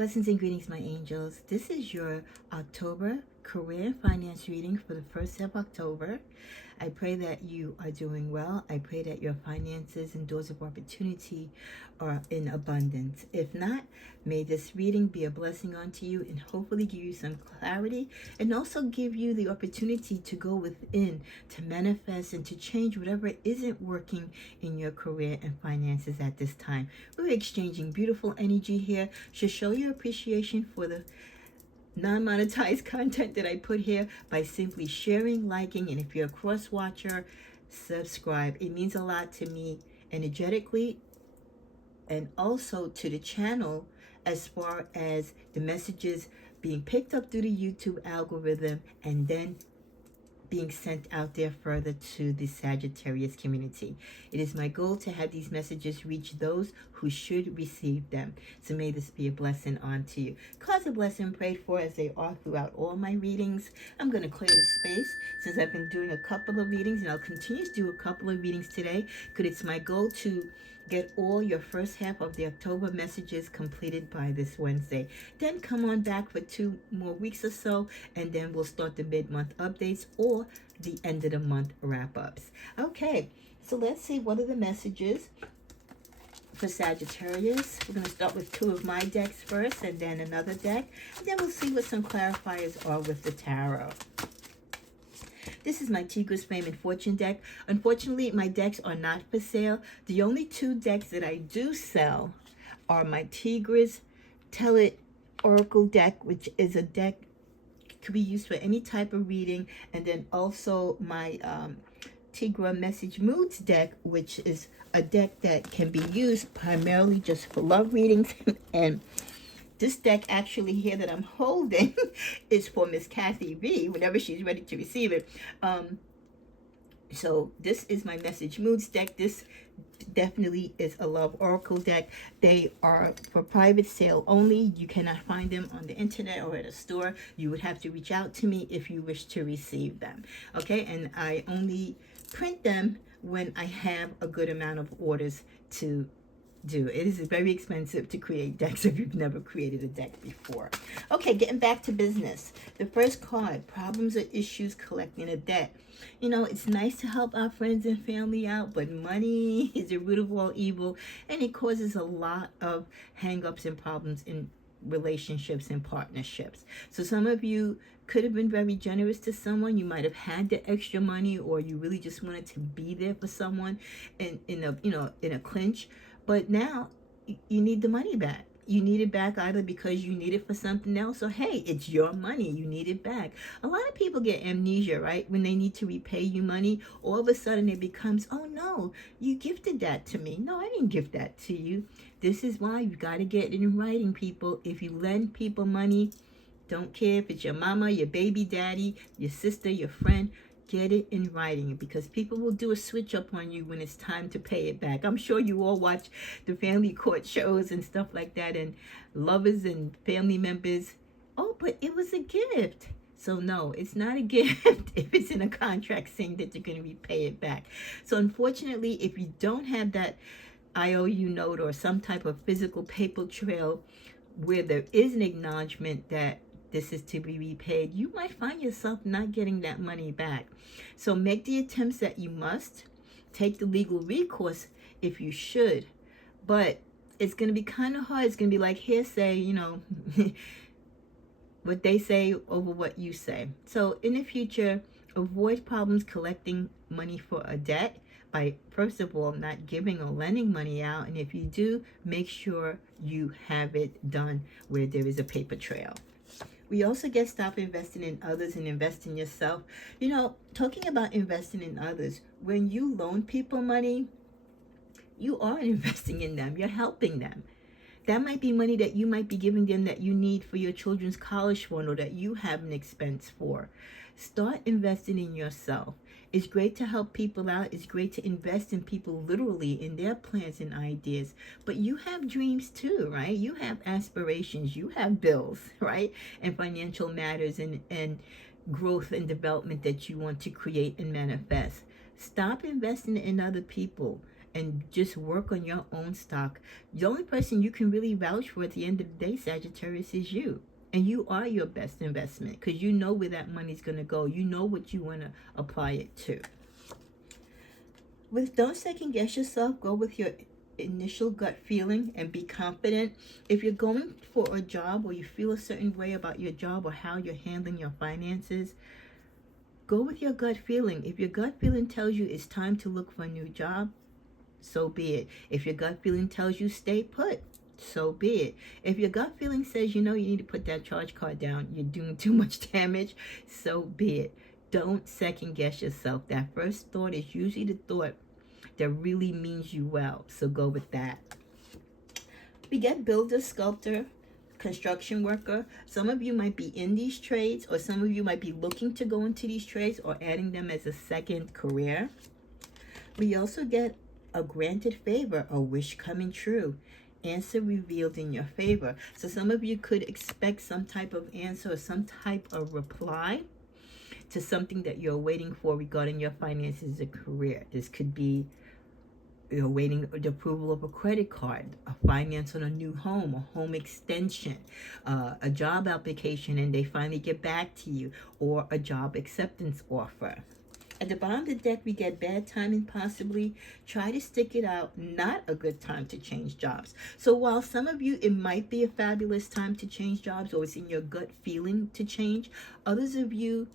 Blessings and greetings, my angels. This is your October career and finance reading for the first of October. I pray that you are doing well. I pray that your finances and doors of opportunity are in abundance. If not, may this reading be a blessing unto you and hopefully give you some clarity and also give you the opportunity to go within, to manifest and to change whatever isn't working in your career and finances at this time. We're exchanging beautiful energy here. Should show your appreciation for the non-monetized content that I put here by simply sharing, liking, and if you're a cross watcher, subscribe. It means a lot to me energetically and also to the channel as far as the messages being picked up through the YouTube algorithm and then being sent out there further to the Sagittarius community. It is my goal to have these messages reach those who should receive them. So may this be a blessing unto you. Cause a blessing prayed for as they are throughout all my readings. I'm going to clear the space since I've been doing a couple of readings and I'll continue to do a couple of readings today because it's my goal to get all your first half of the October messages completed by this Wednesday. Then come on back for 2 more weeks or so, and then we'll start the mid-month updates or the end of the month wrap-ups. Okay, so let's see what are the messages for Sagittarius. We're going to start with 2 of my decks first and then another deck. And then we'll see what some clarifiers are with the tarot. This is my Tigress Fame and Fortune deck. Unfortunately, my decks are not for sale. The only 2 decks that I do sell are my Tigress Tell It Oracle deck, which is a deck could be used for any type of reading, and then also my Tigra Message Moods deck, which is a deck that can be used primarily just for love readings. And this deck actually here that I'm holding is for Miss Kathy V whenever she's ready to receive it. So this is my Message Moods deck. This definitely is a love oracle deck. They are for private sale only. You cannot find them on the internet or at a store. You would have to reach out to me if you wish to receive them. Okay, and I only print them when I have a good amount of orders to do. It is very expensive to create decks if you've never created a deck before. Okay, getting back to business. The first card, problems or issues collecting a debt. You know, it's nice to help our friends and family out, but money is the root of all evil, and it causes a lot of hang-ups and problems in relationships and partnerships. So some of you could have been very generous to someone. You might have had the extra money, or you really just wanted to be there for someone in a clinch. But now you need the money back. You need it back either because you need it for something else, or hey, it's your money, you need it back. A lot of people get amnesia, right? When they need to repay you money, all of a sudden it becomes, oh no, you gifted that to me. No, I didn't gift that to you. This is why you've got to get it in writing, people. If you lend people money, don't care if it's your mama, your baby daddy, your sister, your friend, get it in writing, because people will do a switch up on you when it's time to pay it back. I'm sure you all watch the family court shows and stuff like that, and lovers and family members, oh, but it was a gift. So no, it's not a gift if it's in a contract saying that you're going to repay it back. So unfortunately, if you don't have that IOU note or some type of physical paper trail where there is an acknowledgement that this is to be repaid, you might find yourself not getting that money back. So make the attempts that you must. Take the legal recourse if you should. But it's going to be kind of hard. It's going to be like hearsay, you know, what they say over what you say. So in the future, avoid problems collecting money for a debt by, first of all, not giving or lending money out. And if you do, make sure you have it done where there is a paper trail. We also get stop investing in others and invest in yourself. You know, talking about investing in others, when you loan people money, you are investing in them. You're helping them. That might be money that you might be giving them that you need for your children's college fund or that you have an expense for. Start investing in yourself. It's great to help people out. It's great to invest in people literally in their plans and ideas. But you have dreams too, right? You have aspirations. You have bills, right? And financial matters and growth and development that you want to create and manifest. Stop investing in other people and just work on your own stock. The only person you can really vouch for at the end of the day, Sagittarius, is you. And you are your best investment because you know where that money's going to go. You know what you want to apply it to. With don't second guess yourself, go with your initial gut feeling and be confident. If you're going for a job or you feel a certain way about your job or how you're handling your finances, go with your gut feeling. If your gut feeling tells you it's time to look for a new job, so be it. If your gut feeling tells you stay put, so be it. If your gut feeling says, you need to put that charge card down, you're doing too much damage, so be it. Don't second guess yourself. That first thought is usually the thought that really means you well, so go with that. We get builder, sculptor, construction worker. Some of you might be in these trades, or some of you might be looking to go into these trades or adding them as a second career. We also get a granted favor, a wish coming true, answer revealed in your favor. So some of you could expect some type of answer or some type of reply to something that you're waiting for regarding your finances or career. This could be you're waiting the approval of a credit card, a finance on a new home, a home extension, a job application, and they finally get back to you, or a job acceptance offer. At the bottom of the deck, we get bad timing, possibly. Try to stick it out. Not a good time to change jobs. So while some of you, it might be a fabulous time to change jobs, or it's in your gut feeling to change, others of you,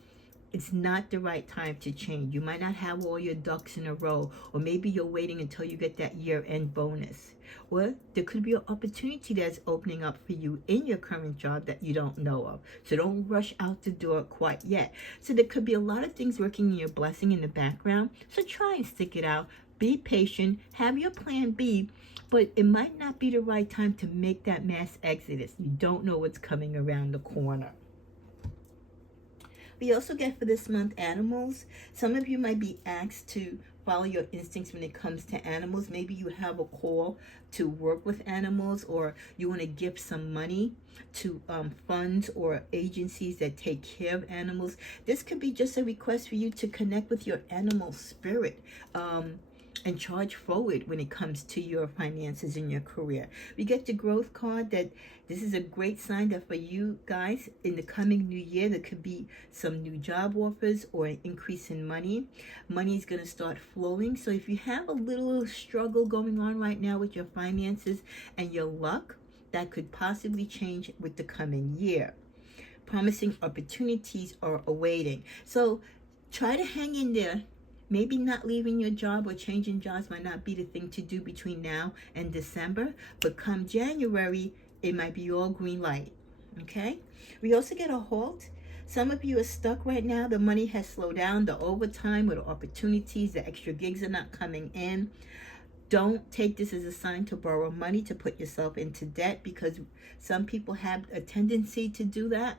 it's not the right time to change. You might not have all your ducks in a row, or maybe you're waiting until you get that year-end bonus. Or there could be an opportunity that's opening up for you in your current job that you don't know of. So don't rush out the door quite yet. So there could be a lot of things working in your blessing in the background. So try and stick it out. Be patient. Have your plan B. But it might not be the right time to make that mass exodus. You don't know what's coming around the corner. We also get for this month animals. Some of you might be asked to follow your instincts when it comes to animals. Maybe you have a call to work with animals, or you want to give some money to funds or agencies that take care of animals. This could be just a request for you to connect with your animal spirit. And charge forward when it comes to your finances and your career. We get the growth card. That this is a great sign that for you guys in the coming new year, there could be some new job offers or an increase in money. Money is going to start flowing. So if you have a little struggle going on right now with your finances and your luck, that could possibly change with the coming year. Promising opportunities are awaiting. So try to hang in there. Maybe not leaving your job or changing jobs might not be the thing to do between now and December, but come January, it might be all green light, okay? We also get a halt. Some of you are stuck right now. The money has slowed down, the overtime or the opportunities, the extra gigs are not coming in. Don't take this as a sign to borrow money to put yourself into debt, because some people have a tendency to do that,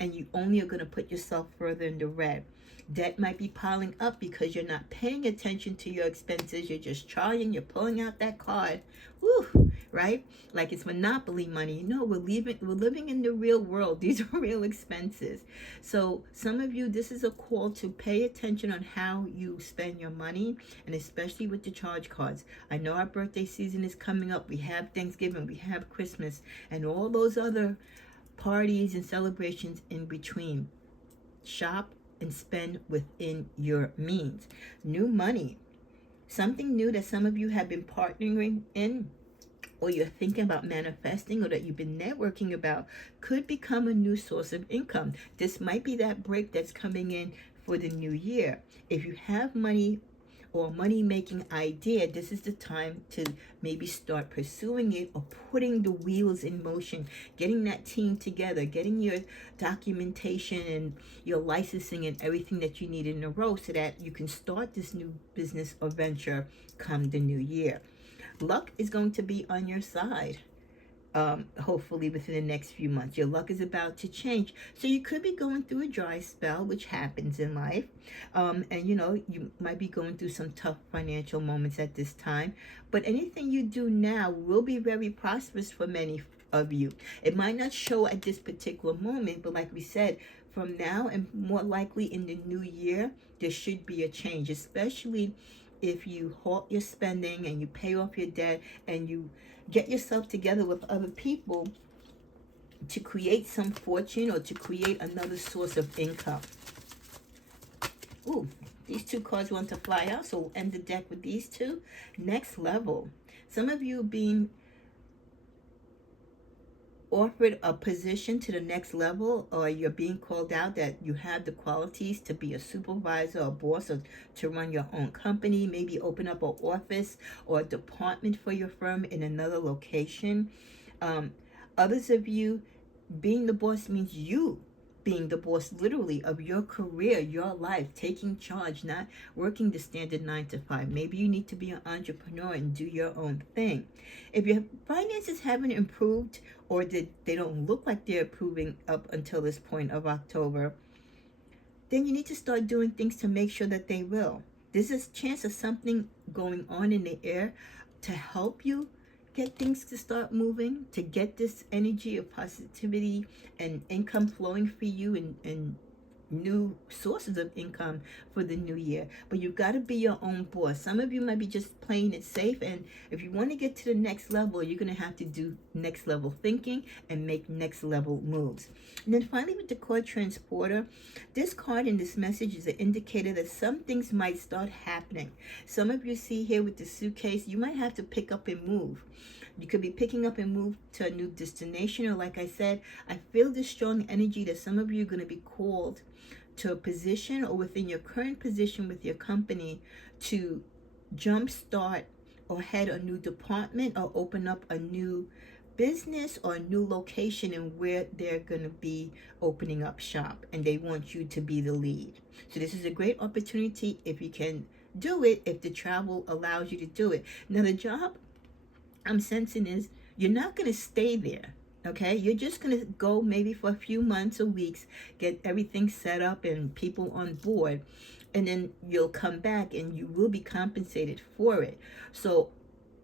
and you only are going to put yourself further in the red. Debt might be piling up because you're not paying attention to your expenses. You're just charging. You're pulling out that card. Woo, right? Like it's monopoly money. No, we're living in the real world. These are real expenses. So some of you, this is a call to pay attention on how you spend your money, and especially with the charge cards. I know our birthday season is coming up. We have Thanksgiving, we have Christmas, and all those other parties and celebrations in between. Shop and spend within your means. New money, something new that some of you have been partnering in, or you're thinking about manifesting, or that you've been networking about, could become a new source of income. This might be that break that's coming in for the new year. If you have money or money-making idea, this is the time to maybe start pursuing it, or putting the wheels in motion, getting that team together, getting your documentation and your licensing and everything that you need in a row, so that you can start this new business or venture come the new year. Luck is going to be on your side. Hopefully within the next few months. Your luck is about to change. So you could be going through a dry spell, which happens in life. And you might be going through some tough financial moments at this time. But anything you do now will be very prosperous for many of you. It might not show at this particular moment, but like we said, from now and more likely in the new year, there should be a change, especially if you halt your spending and you pay off your debt and you get yourself together with other people to create some fortune or to create another source of income. Ooh, these two cards want to fly out, so we'll end the deck with these two. Next level. Some of you being offered a position to the next level, or you're being called out that you have the qualities to be a supervisor or boss, or to run your own company, maybe open up an office or a department for your firm in another location. Others of you, being the boss means you being the boss literally of your career, your life, taking charge, not working the standard 9 to 5. Maybe you need to be an entrepreneur and do your own thing. If your finances haven't improved, or they don't look like they're improving up until this point of October, then you need to start doing things to make sure that they will. There's a chance of something going on in the air to help you get things to start moving, to get this energy of positivity and income flowing for you, and new sources of income for the new year. But you've got to be your own boss. Some of you might be just playing it safe, and if you want to get to the next level, you're going to have to do next level thinking and make next level moves. And then finally, with the card Transporter, this card in this message is an indicator that some things might start happening. Some of you see here with the suitcase, you might have to pick up and move. You could be picking up and move to a new destination, or like I said, I feel this strong energy that some of you are going to be called to a position, or within your current position with your company, to jumpstart or head a new department or open up a new business or a new location, and where they're going to be opening up shop, and they want you to be the lead. So this is a great opportunity if you can do it, if the travel allows you to do it. Now the job I'm sensing is you're not going to stay there. Okay, you're just going to go maybe for a few months or weeks, get everything set up and people on board, and then you'll come back and you will be compensated for it. So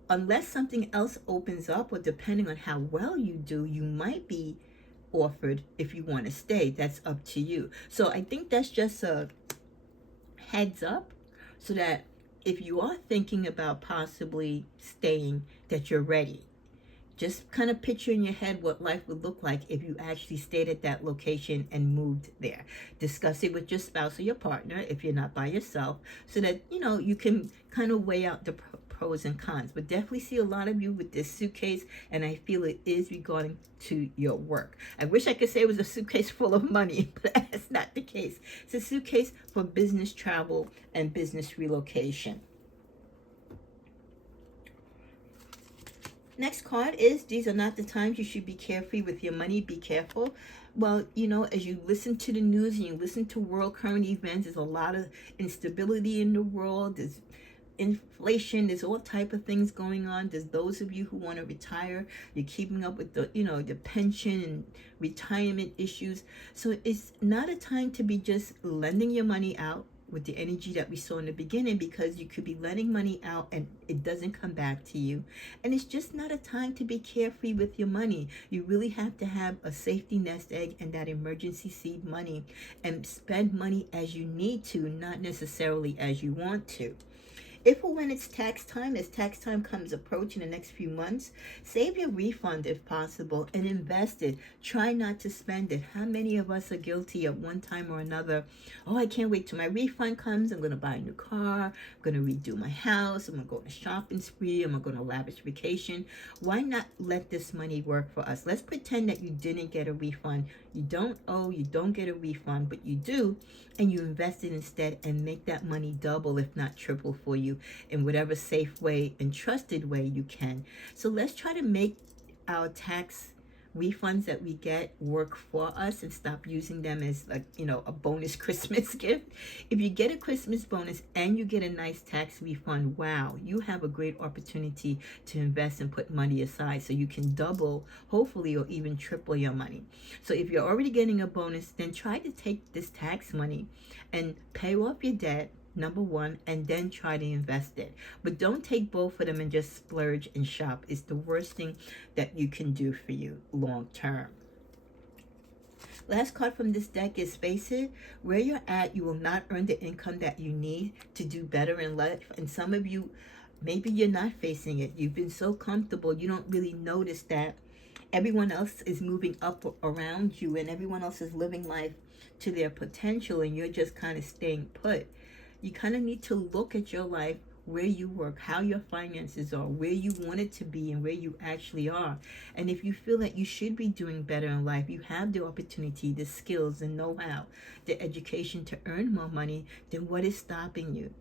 unless something else opens up, or depending on how well you do, you might be offered if you want to stay. That's up to you. So I think that's just a heads up, so that if you are thinking about possibly staying, that you're ready. Just kind of picture in your head what life would look like if you actually stayed at that location and moved there. Discuss it with your spouse or your partner if you're not by yourself, so that you can kind of weigh out the pros and cons. But definitely see a lot of you with this suitcase, and I feel it is regarding to your work. I wish I could say it was a suitcase full of money, but that's not the case. It's a suitcase for business travel and business relocation. Next card is, these are not the times you should be carefree with your money. Be careful. Well, as you listen to the news and you listen to world current events, there's a lot of instability in the world. There's inflation. There's all type of things going on. There's those of you who want to retire. You're keeping up with the pension and retirement issues. So it's not a time to be just lending your money out with the energy that we saw in the beginning, because you could be lending money out and it doesn't come back to you. And it's just not a time to be carefree with your money. You really have to have a safety nest egg and that emergency seed money, and spend money as you need to, not necessarily as you want to. If or when it's tax time, as tax time comes approaching the next few months, save your refund if possible and invest it. Try not to spend it. How many of us are guilty at one time or another? Oh, I can't wait till my refund comes. I'm going to buy a new car. I'm going to redo my house. I'm going to go on a shopping spree. I'm going to go on a lavish vacation. Why not let this money work for us? Let's pretend that you didn't get a refund. You don't owe, you don't get a refund, but you do, and you invest it instead and make that money double, if not triple, for you in whatever safe way and trusted way you can. So let's try to make our tax refunds that we get work for us, and stop using them as a bonus Christmas gift. If you get a Christmas bonus and you get a nice tax refund, wow, you have a great opportunity to invest and put money aside so you can double, hopefully, or even triple your money. So if you're already getting a bonus, then try to take this tax money and pay off your debt, number one, and then try to invest it. But don't take both of them and just splurge and shop. It's the worst thing that you can do for you long term. Last card from this deck is face it. Where you're at, you will not earn the income that you need to do better in life. And some of you, maybe you're not facing it. You've been so comfortable, you don't really notice that everyone else is moving up around you and everyone else is living life to their potential and you're just kind of staying put. You kind of need to look at your life, where you work, how your finances are, where you want it to be, and where you actually are. And if you feel that you should be doing better in life, you have the opportunity, the skills, the know-how, the education to earn more money, then what is stopping you?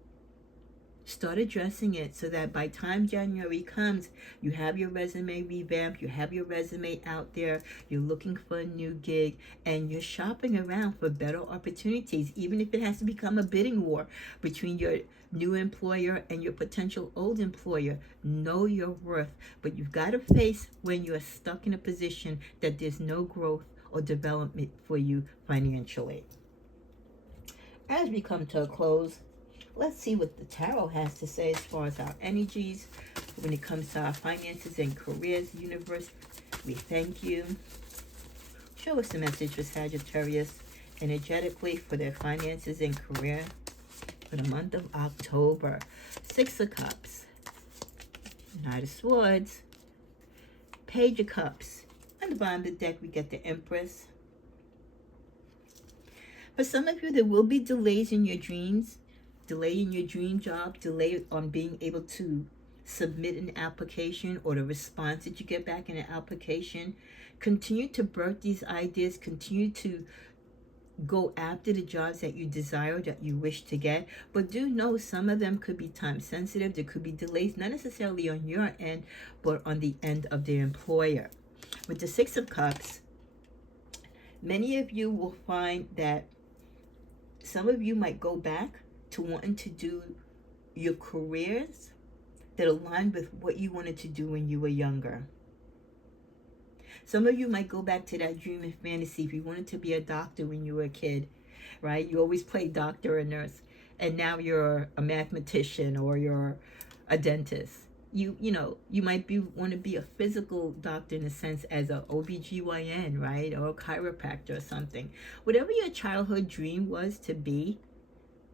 Start addressing it so that by time January comes, you have your resume revamped, you have your resume out there, you're looking for a new gig, and you're shopping around for better opportunities, even if it has to become a bidding war between your new employer and your potential old employer. Know your worth, but you've got to face when you're stuck in a position that there's no growth or development for you financially. As we come to a close, let's see what the tarot has to say as far as our energies when it comes to our finances and careers. Universe, we thank you. Show us the message for Sagittarius energetically for their finances and career for the month of October. Six of Cups, Knight of Swords, Page of Cups. On the bottom of the deck, we get the Empress. For some of you, there will be delays in your dreams. Delay in your dream job, delay on being able to submit an application or the response that you get back in an application. Continue to birth these ideas, continue to go after the jobs that you desire, that you wish to get. But do know some of them could be time sensitive. There could be delays, not necessarily on your end, but on the end of the employer. With the Six of Cups, many of you will find that some of you might go back to wanting to do your careers that align with what you wanted to do when you were younger. Some of you might go back to that dream and fantasy if you wanted to be a doctor when you were a kid, right? You always played doctor or nurse, and now you're a mathematician or you're a dentist. You might want to be a physical doctor in a sense as a OBGYN, right? Or a chiropractor or something. Whatever your childhood dream was to be,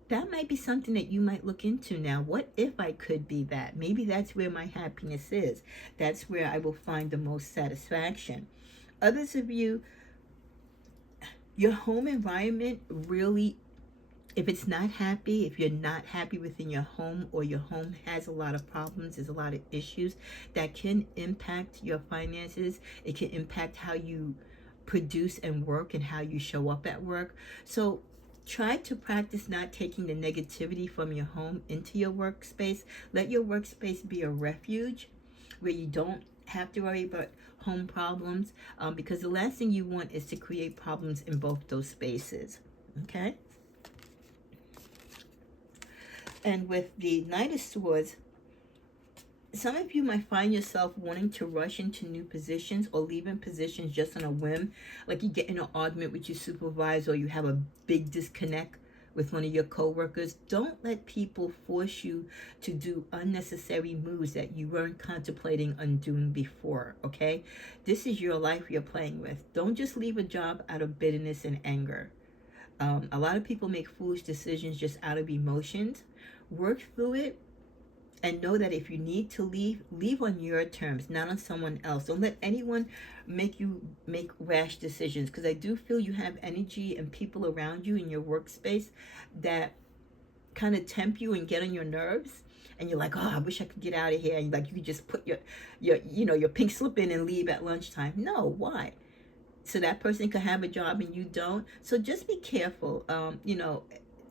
that might be something that you might look into now. What if I could be that? Maybe that's where my happiness is. That's where I will find the most satisfaction. Others of you, your home environment really, if it's not happy, if you're not happy within your home, or your home has a lot of problems, there's a lot of issues that can impact your finances. It can impact how you produce and work and how you show up at work. So try to practice not taking the negativity from your home into your workspace. Let your workspace be a refuge where you don't have to worry about home problems, because the last thing you want is to create problems in both those spaces. Okay? And with the Knight of Swords, some of you might find yourself wanting to rush into new positions or leaving positions just on a whim. Like you get in an argument with your supervisor, or you have a big disconnect with one of your coworkers. Don't let people force you to do unnecessary moves that you weren't contemplating on doing before, okay? This is your life you're playing with. Don't just leave a job out of bitterness and anger. A lot of people make foolish decisions just out of emotions. Work through it. And know that if you need to leave on your terms, not on someone else. Don't let anyone make you make rash decisions, because I do feel you have energy and people around you in your workspace that kind of tempt you and get on your nerves. And you're like, oh, I wish I could get out of here. And like you could just put your pink slip in and leave at lunchtime. No, why? So that person could have a job and you don't. So just be careful.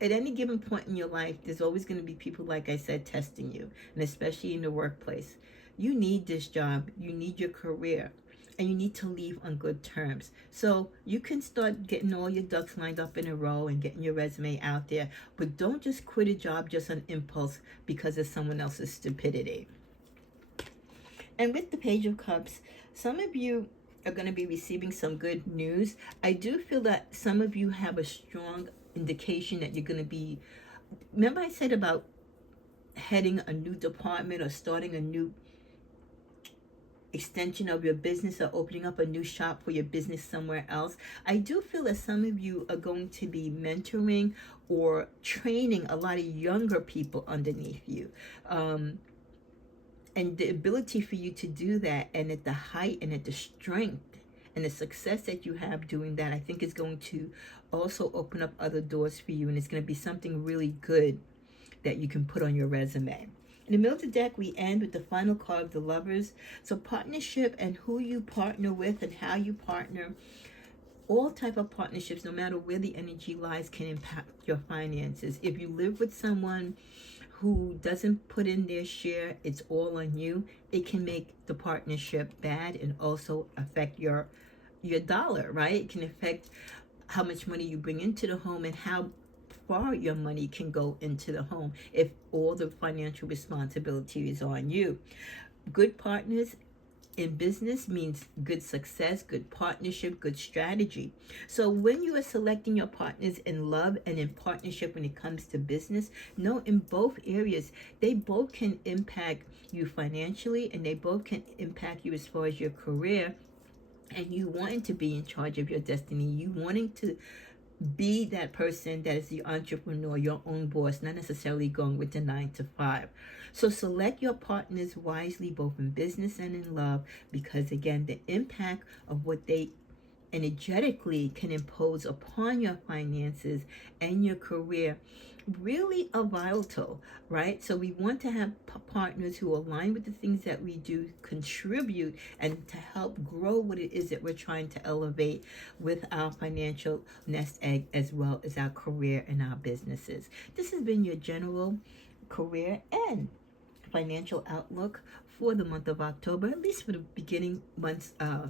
At any given point in your life, there's always going to be people, like I said, testing you, and especially in the workplace. You need this job, you need your career, and you need to leave on good terms. So you can start getting all your ducks lined up in a row and getting your resume out there, but don't just quit a job just on impulse because of someone else's stupidity. And with the Page of Cups, some of you are going to be receiving some good news. I do feel that some of you have a strong indication that you're going to be, remember I said about heading a new department or starting a new extension of your business or opening up a new shop for your business somewhere else. I do feel that some of you are going to be mentoring or training a lot of younger people underneath you. And the ability for you to do that, and at the height and at the strength and the success that you have doing that, I think is going to also open up other doors for you, and it's going to be something really good that you can put on your resume. In the middle of the deck, we end with the final card of the Lovers. So partnership and who you partner with and how you partner. All type of partnerships, no matter where the energy lies, can impact your finances. If you live with someone who doesn't put in their share, it's all on you. It can make the partnership bad and also affect your dollar, right? It can affect how much money you bring into the home and how far your money can go into the home if all the financial responsibility is on you. Good partners in business means good success, good partnership, good strategy. So when you are selecting your partners in love and in partnership when it comes to business, know in both areas, they both can impact you financially and they both can impact you as far as your career and you wanting to be in charge of your destiny, you wanting to be that person that is the entrepreneur, your own boss, not necessarily going with the 9 to 5. So select your partners wisely, both in business and in love, because again, the impact of what they energetically can impose upon your finances and your career really are vital, right? So we want to have partners who align with the things that we do, contribute, and to help grow what it is that we're trying to elevate with our financial nest egg as well as our career and our businesses. This has been your general career and financial outlook for the month of October, at least for the beginning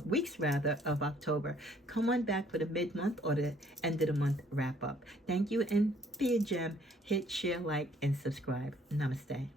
weeks rather, of October. Come on back for the mid-month or the end of the month wrap up. Thank you, and be a gem. Hit share, like, and subscribe. Namaste.